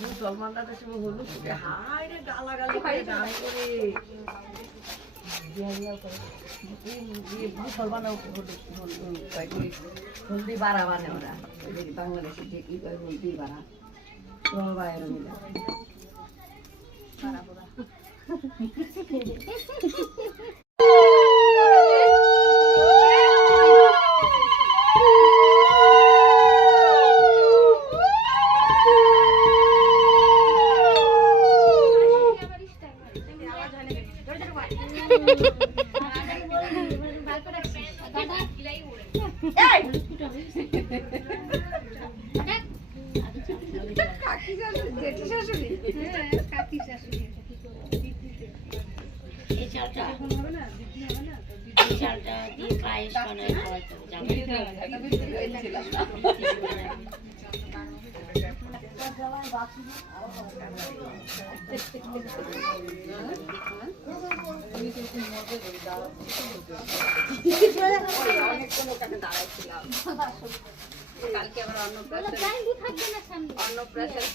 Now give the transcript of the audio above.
মুসলমানরা তো সব হলুদ ফুটে হায় রে গালাগালি করে গান করে মুসলমান হলদি বাড়া বানে ওরা বাংলাদেশে যে কি করে হলদি বাড়া তোমার বাইরে মিলে চালটা দিয়ে পায়েস বানায় কালকে আবার অন্নপ্রাশন